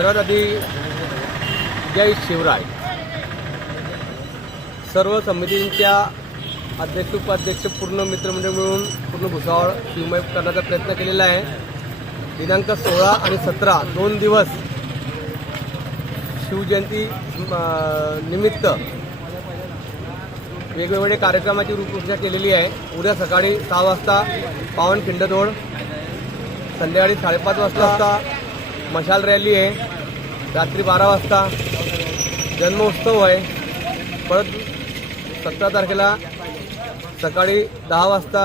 सर्वात आधी जय शिवराय. सर्व समितींच्या अध्यक्ष उपाध्यक्ष पूर्ण मित्रमंडळ मिळून पूर्ण भुसावळ शिवमय करण्याचा प्रयत्न केलेला आहे. दिनांक सोळा आणि सतरा दोन दिवस शिवजयंती निमित्त वेगवेगळे कार्यक्रमाची रूपरेषा केलेली आहे. उद्या सकाळी सहा वाजता पावन खिंडदोड संध्याकाळी साडेपाच वाजता मशाल रॅली आहे. रात्री बारा वाजता जन्मोत्सव आहे. परत सतरा तारखेला सकाळी दहा वाजता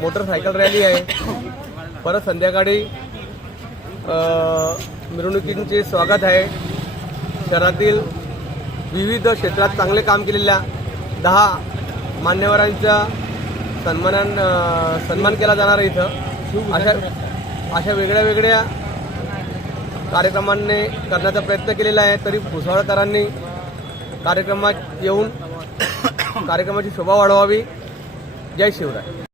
मोटरसायकल रॅली आहे. परत संध्याकाळी मिरवणुकींचे स्वागत आहे. शहरातील विविध क्षेत्रात चांगले काम केलेल्या दहा मान्यवरांच्या सन्मानान सन्मान केला जाणार आहे इथं. अशा अशा वेगळ्या वेगळ्या कार्यक्रमांनी करण्याचा प्रयत्न केलेला आहे तरी भुसावळकरांनी कार्यक्रमात येऊन कार्यक्रमाची शोभा वाढवावी. जय शिवराय.